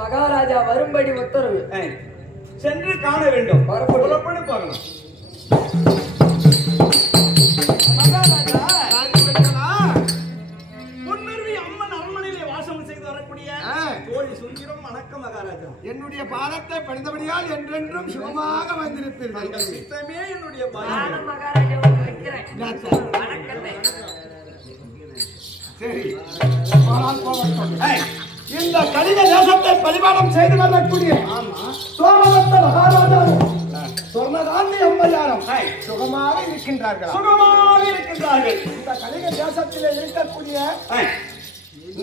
மகாராஜா வரும்படி உத்தரவு. சென்று காண வேண்டும். புறப்பட்டு போகலாம். என்னுடைய பாதத்தை பணிந்தபடியால் என்றென்றும் சுகமாக வந்திருப்பீர்கள். என்னுடைய சரி, இந்த கலிக தேசத்தை பரிமாணம் செய்து வரக்கூடிய சோமதத்த மகாராஜாவும் சொர்ணகாந்தி அம்மையாரும் சுகமாக இருக்கின்றார்கள். இந்த கலிக தேசத்திலே இருக்கக்கூடிய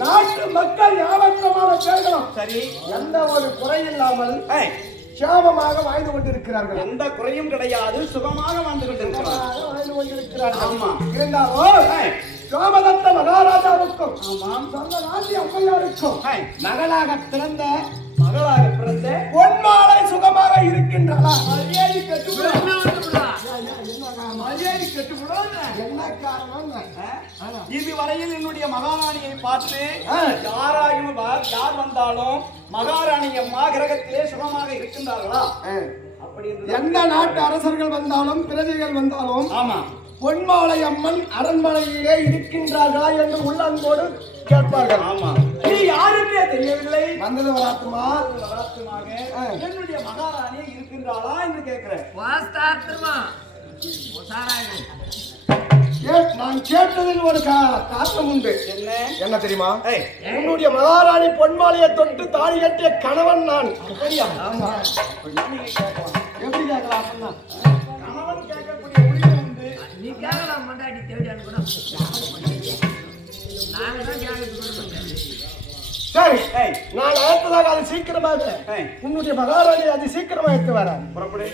நாட்டு மக்கள் யாவற்றமான பேர்களும் சரி எந்த ஒரு குறையில்லாமல் க்ஷேமமாக வாழ்ந்து கொண்டிருக்கிறார்கள். எந்த குறையும் கிடையாது, சுகமாக வாழ்ந்து கொண்டிருக்கிறார்கள். வாழ்ந்து கொண்டிருக்கிறார்கள். ஆமா. இருந்தாலும் சோமதத்த மகாராஜாவுக்கும் சொர்ணகாந்தி அம்மையாருக்கும் மகளாக பிறந்த பொன்மாலை சுகமாக இருக்கின்றன. என்ன காரணம்? இதுவரையில் என்னுடைய மகாராணியை பார்த்து யார் வந்தாலும் மகாராணி அம்மா கிரகத்திலே சுகமாக இருக்கின்றார்களா? அப்படி எந்த நாட்டு அரசர்கள் வந்தாலும் பிரஜைகள் வந்தாலும் ஆமா பொன்மாலை அம்மன் அரண்மனையிலே இருக்கின்றார்களா என்று உள்ளன்போடு கேட்பார்கள். ஆமா. நீ யாருக்கே தெரியவில்லை, வந்தது வராத்துமா என்னுடைய மகாராணி இருக்கின்றாளா என்று கேட்கிறேன். நான் கேட்டதில் ஒரு காரணம் உண்டு. என்ன தெரியுமா? உன்னுடைய மகாராணி பொன்மாலையை தொட்டு தாலி கட்டிய கணவன் நான். ஆமா. எப்படி கேட்கலாம்? கணவன் கேட்கக்கூடிய உரிமை உண்டு. நீ கேட்கலாம் மண்டாடி தேவையான கூட நாங்க தான் கேட்க. சரி, நான் அடுத்ததாக அது சீக்கிரமாக உன்னுடைய மகாராணி அது சீக்கிரமா எடுத்து வர புறப்படு.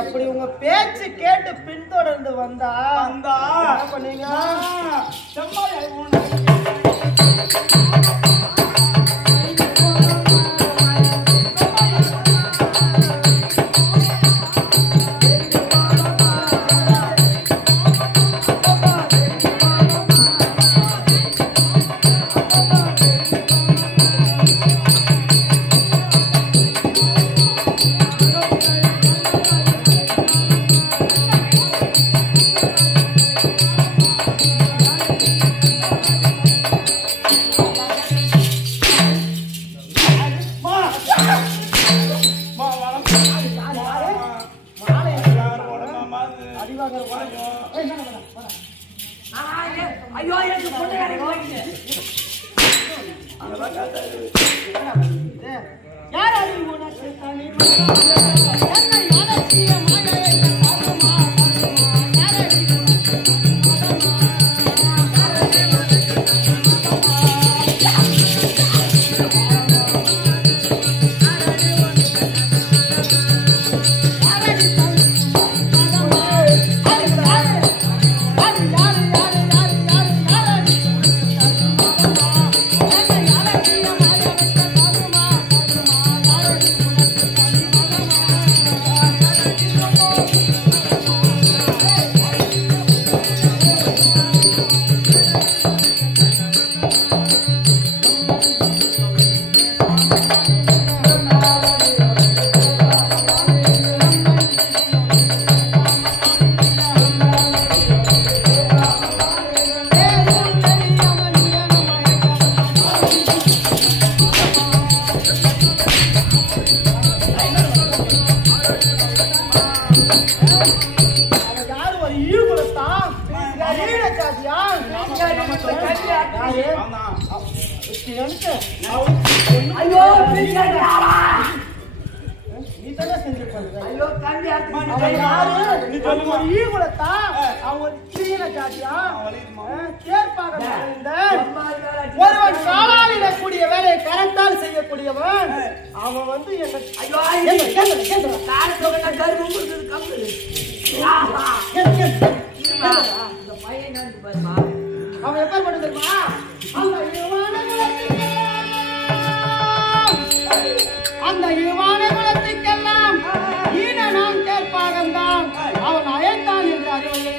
அப்படி உங்க பேச்சு கேட்டு பின்தொடர்ந்து வந்தா என்ன பண்ணீங்க? ஐயோ எனக்கு யாரு ஒரு ஈடுபடுத்தான் யாரு? அவன்தான். எனக்கு ஐயோ பிடிக்காதடா. நீ தானே செஞ்சிருப்ப. ஐயோ கண்டி அவன் யாரு? அவன் ஒரு ஈகுலத்தா, அவன் ஒரு சீன ஜாதியா, கேட்பாக இந்த ஒருவன் காலால் கூடிய வேலையை கரத்தால் செய்யக்கூடியவன். அவன் வந்து என்ன ஐயோ கேட்கல கரும்பு கொடுத்தது கம்பு. இந்த பையன் வந்து பாருமா. அவன் எப்ப பண்ண தெரியுமா? அந்த யுவான குலத்துக்கெல்லாம் ஈன நாம் கேட்பாகந்தான் அவன் அழைத்தான் என்று அறிவதில்லை.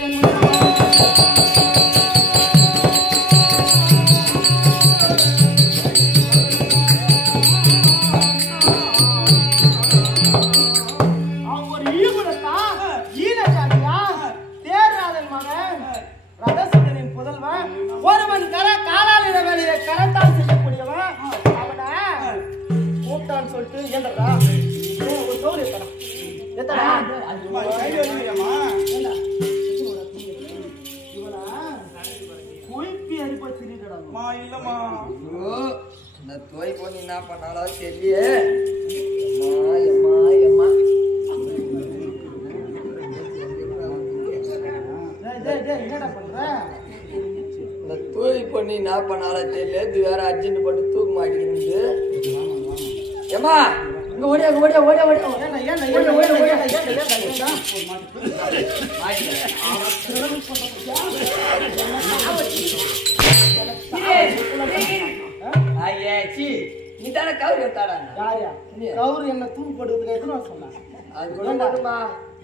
அவன் ஒரு ஈகுலத்தா, ஈன ஜாதியா, தேர்ராதன் மகன், ரதசுரனின் புதல்வன், ஒருவன் காலால் வேலையை கரத்தால் செய்யக்கூடியவன். அவனை கூப்பிட்டான்னு சொல்லிட்டு ஏண்டா ஒரு சோறு எத்தனா குயிப்பி அரிப்பா திரிடா இல்லம்மா. ஐயோ இந்த தோய் பொண்ணு என்ன பண்ணாலோ தெரியல. அம்மா அம்மா என்னடா பண்ற? இந்த தூய் பொண்ணு என்ன பண்ணாலோ தெரியல. இது வேற அர்ஜென்ட் பண்ணி தூக்க மாட்டேங்குது. ஏமா இங்க ஓடியா ஓடியா ஓடியா ஓடியா நீ தானே கவுரி எடுத்தாடா. கவுரு என்ன தூக்கு போடுறதுக்கு எத்தனை சொன்னா? அது கூட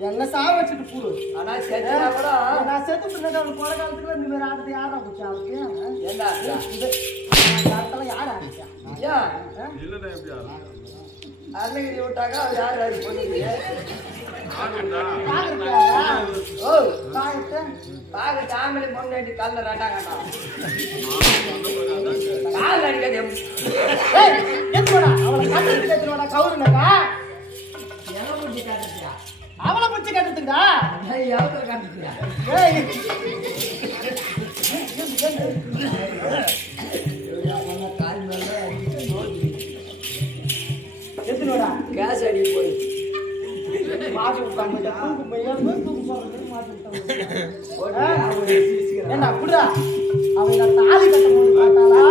என்ன சாவ வச்சுட்டு கூடு. ஆனா செத்துனா கூட நான் செத்து பின்னாடி அவனுக்கு கொலை காலத்துக்குள்ள இந்த மாதிரி ஆடுறது யாரா போச்சு அவருக்கு? ஏண்டா இது காலத்துல யார் ஆடிச்சா? அருணகிரி விட்டாக்கா அது யார் யாரு பொண்ணுது? ஓ பாக்க தாமரை பொண்ணு கல்ல ரெண்டாங்கண்ணா கால் அடிக்காது. அவளை கட்டுறதுக்கு எடுத்துருவாடா கவுருனக்கா. எவன் முடிச்சு காட்டுச்சியா? அவளை பிடிச்சி கட்டுறதுக்குடா. எவத்துல காட்டுச்சியா? கால் மேல எடுத்துருவாடா. கேஸ் அடி போய் மாட்டி விட்டாங்க. தூக்கு பையன் தூக்கு போடுறது மாட்டி விட்டாங்க. ஏண்டா குடுடா. அவங்க தாலி கட்டும் போது பார்த்தாளா?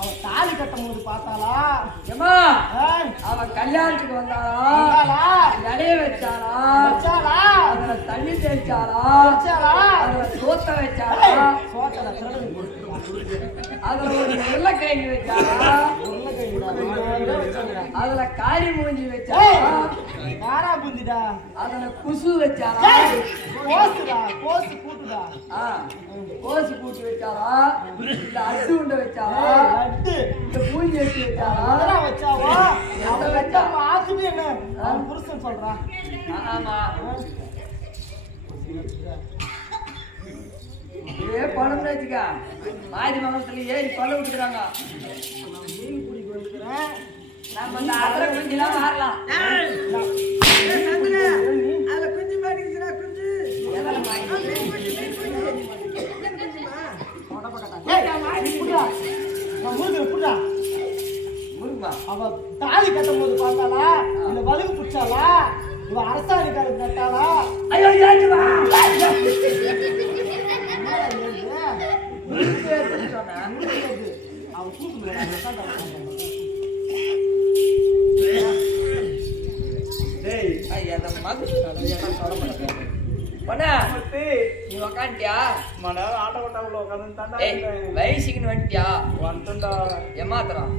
அவன் தாலி கட்டும் போது பார்த்தாளா? ஏமா அவன் கல்யாணத்துக்கு வந்தாளா? இலைய வச்சாளா? அதுல தண்ணி தெளிச்சாளா? அதுல சோத்த வச்சாளா? அதுல ஒரு உருளைக்கிழங்கு வச்சாளா? அதுல காரி மூஞ்சி வச்சாளா? யாரா புந்திடா? அதுல குசு வச்சாளா? கோசு கூட்டுடா. கோசு கூட்டு வச்சாளா? இல்ல அட்டு உண்டை வச்சாளா? லட்டு இந்த பூஞ்சி எடுத்து வச்சாளா? அதெல்லாம் வச்சாவா? எதை அவன் வச்சா? வச்சா ஆக்குது என்ன? அவன் புருஷன் சொல்றான். ஆமா இதே பணம் வச்சுக்க மாதி மகத்துல ஏறி பழம் விட்டுக்கிறாங்க. மீன் பிடிக்க வந்துக்கிறேன். நம்ம அந்த அதிர குஞ்சுலாம் மாறலாம். முருங்கா அவ தாலி கட்டும் போது பார்த்தாளா? இந்த வலுக்கு பிடிச்சாளா? இவ அரசாணிக்காரருக்கு நட்டாளா? ஐயோ ஏற்றுவா அவன் கூப்பிடுறான். அந்த மது பொண்ணா நீ உக்காண்டியா? ஆட்ட ஓட்டாவில் உட்காந்து ஏய் வயசுக்குன்னு வந்துட்டியா? வந்துட்டா ஏமாத்திரம்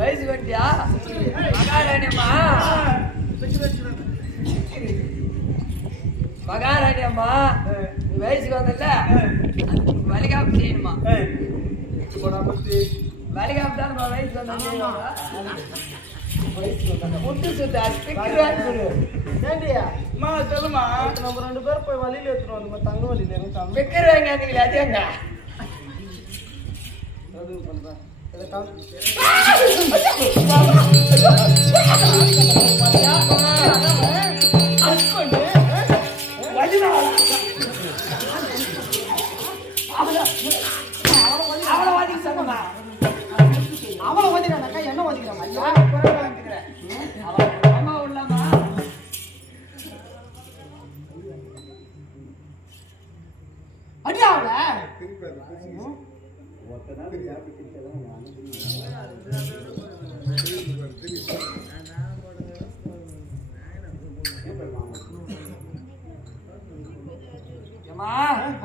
வயசுக்கு வந்துட்டியா? மகாராணியம்மா மகாராணியம்மா நீ வயசுக்கு வந்தல வலிகாப்பு செய்யணுமா? வலிகாப்பு தான் வயசுக்கு வந்தா முட்டு சுத்தா ஏண்டியா சொல்லுமா. நம்ம 2 பேரும் போய் வழியில எடுத்துட்டு வந்து தங்க வழியில இருந்து பிக்கர் வாங்க அதேங்க அவளை ஓதிக்கிறாக்கா என்ன ஓதிக்கிறான் அம்மா உள்ளமா அடியா அவளை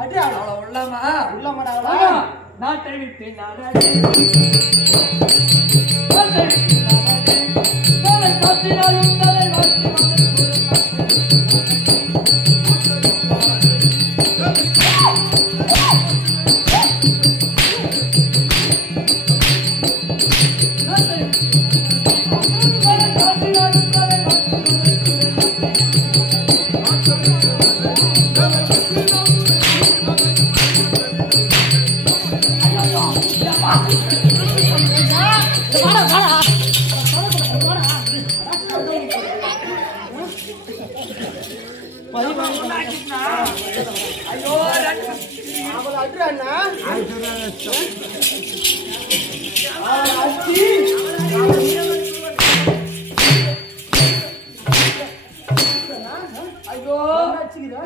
அடியா அவளை உள்ளமா உள்ளமாடா அவளை நாட்டை விட்டு நாடே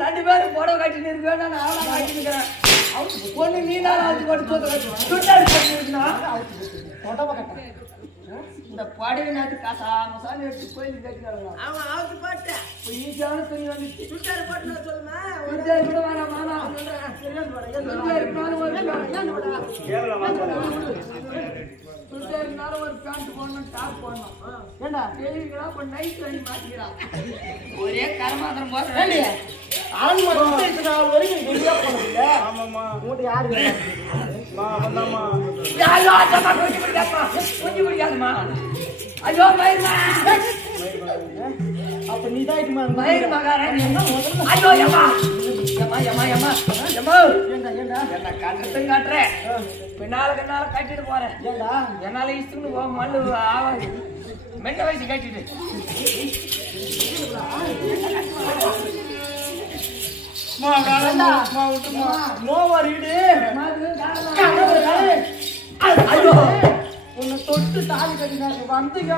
ரெண்டு பேரும் புடவை கட்டிட்டு இருக்கேன் நான் ஆளா கட்டிருக்கிறேன் பொண்ணு நீ நான் அது கொண்டு சுட்டாரு கட்டிருக்கா இந்த படவை நாட்டு காசா மசாலா எடுத்து கோயிலுக்கு கட்டினாங்க அவன் ஆவுக்கு போட்டேன் ஈஸியான துணி வந்துச்சு சுட்டாரு போட்டு சொல்லுமா சுட்டாரு கூட வேணாம் மாமா சுட்டாருனாலும் ஒரு பேண்ட் போடணும் டாப் போடணும் ஏண்டா தெரியுங்களா அப்ப நைட் வாங்கி மாட்டிக்கிறான் ஒரே கரமாத்திரம் போடுறேன் அவன் மட்டும் இத்தனை நாள் வரைக்கும் வெளியே போனதில்ல ஆமாம்மா உங்கள்கிட்ட யாரு வந்தாம்மா ஐயோ அம்மா கொஞ்சம் பிடிக்காதுமா கொஞ்சம் பிடிக்காதுமா ஐயோ மயிர்மா அப்ப நீ தான் மயிர் மகாராணி ஐயோ ஏமா ஏமா ஏமா ஏமா ஏமா ஏண்டா ஏண்டா என்ன கட்டுறதும் காட்டுறேன் பின்னால கண்ணால கட்டிட்டு போறேன் ஏண்டா என்னால இஷ்டம்னு போ மல்லு ஆவாது மெண்ட வயசு கட்டிட்டு நோவா ரீடு ஐயோ உன்னை தொட்டு தாலி கட்டினாங்க வந்தீங்க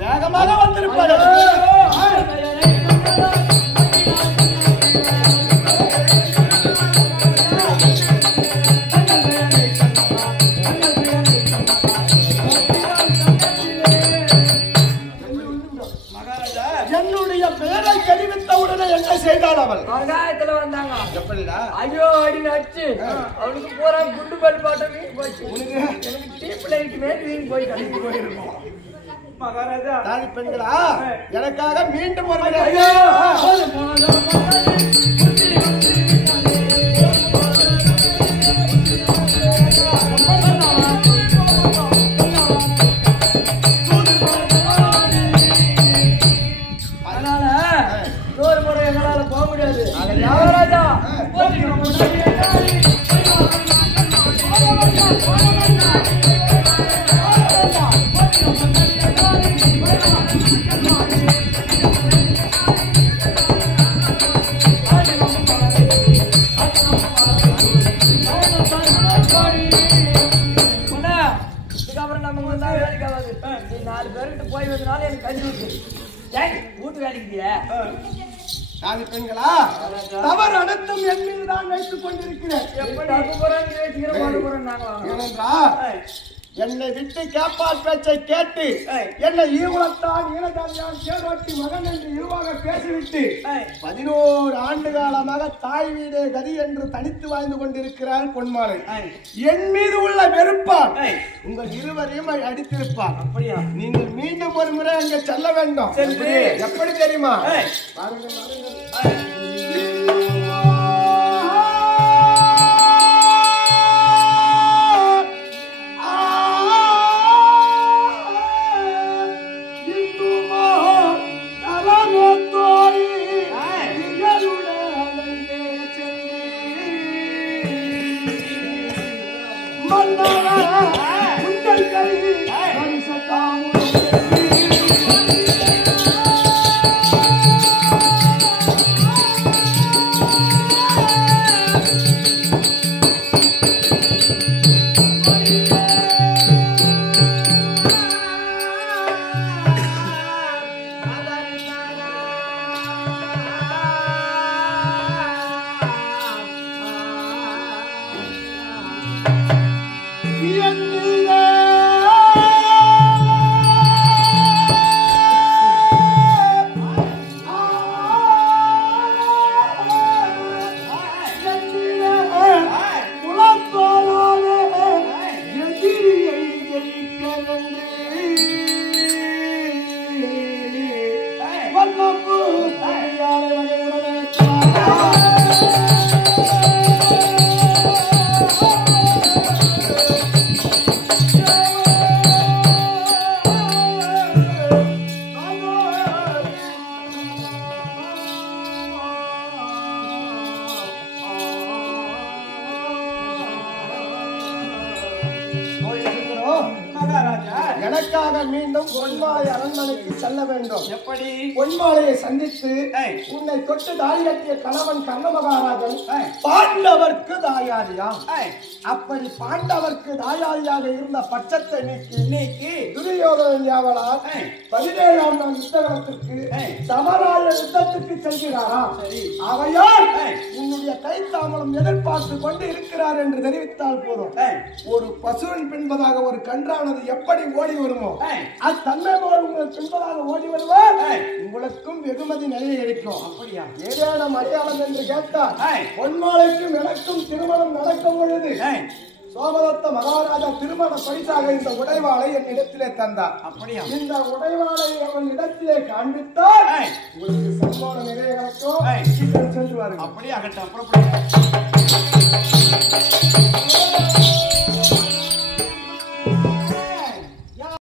வேகமாக வந்திருப்பாரு என்னுடைய பெயரை தெரிவித்தவுடனே என்ன செய்தாள் அவள் ஆகாயத்துல வந்தாங்க எப்படிடா ஐயோ அப்படின்னு அடிச்சு அவனுக்கு பூரா குண்டு பல் பாட்டம் வீண் போச்சு எனக்கு டீப் லைட் மேல் வீண் போய் கழிவு போயிருக்கும் மகாராஜா தாலி பெண்களா எனக்காக மீண்டும் ஒரு ஐயோ அதனால இன்னொரு முறை எங்களால போக முடியாது ராஜா இதுக்கப்புறம் நமக்கு வந்தா வேலைக்கு ஆகாது நீ 4 பேர்கிட்ட போய் வந்தனால எனக்கு கஞ்சி ஊத்து ஏய் வீட்டு வேலைக்கு தாலி பெண்களா தவறு அனைத்தும் என் மீது தான் வைத்துக் கொண்டிருக்கிறேன் எப்படி தப்பு போறான்னு யோசிக்கிற போட்டு போறோம் நாங்க ஏனென்றால் என்னை விட்டு கேப்பால் பேச்சை கேட்டு என்னை ஈகுலத்தான் ஈனஜாதியான் சேரோட்டி மகன் என்று இழிவாக பேசிவிட்டு 11 ஆண்டு காலமாக தாய் வீடே கதி என்று தனித்து வாழ்ந்து கொண்டிருக்கிறார் பொன்மாலை. என் மீது உள்ள வெறுப்பால் உங்கள் இருவரையும் அடித்திருப்பார். அப்படியா? நீங்கள் மீண்டும் ஒரு முறை அங்கே செல்ல வேண்டும். எப்படி தெரியுமா? எனக்காக மீண்டும் பொன்மாலை அரண்மனைக்கு செல்ல வேண்டும். எப்படி? பொன்மாலையை சந்தித்து உன்னை தொட்டு தாலி கட்டிய கணவன் கர்ண மகாராஜன் பாண்டவர்க்கு தாயாரியாம். அப்படி பாண்டவர்க்கு தாயாரியாக இருந்த பட்சத்தை நீக்கி துரியோதனன் யாவலால் 17ஆம் நாள் யுத்தகலத்திற்கு சமராய யுத்தத்துக்கு செல்கிறாராம். அவையால் உன்னுடைய கைத்தாமலம் எதிர்பார்த்து கொண்டு இருக்கிறார் என்று தெரிவித்தால் போதும். ஒரு பசுவின் பின்பதாக ஒரு கன்றானது எப்படி ஓடி வருமோ அத்தன்மை போல் உங்களுக்கு பின்பதாக ஓடி வருவார். உங்களுக்கும் வெகுமதி நிறைய கிடைக்கும். அப்படியா? ஏதேனும் அடையாளம் என்று கேட்டால் பொன்மாலைக்கும் எனக்கும் திருமணம் நடக்கும் பொழுது சோமதத்த மகாராஜா திருமண பரிசாக இந்த உடைவாளை என் இடத்திலே தந்தார். அப்படியா? இந்த உடைவாளை அவன் இடத்திலே காண்பித்தால் உங்களுக்கு சன்மானம் நிறைய கிடைக்கும். சென்று வாருங்கள். அப்படியே அகட்ட அப்புறம்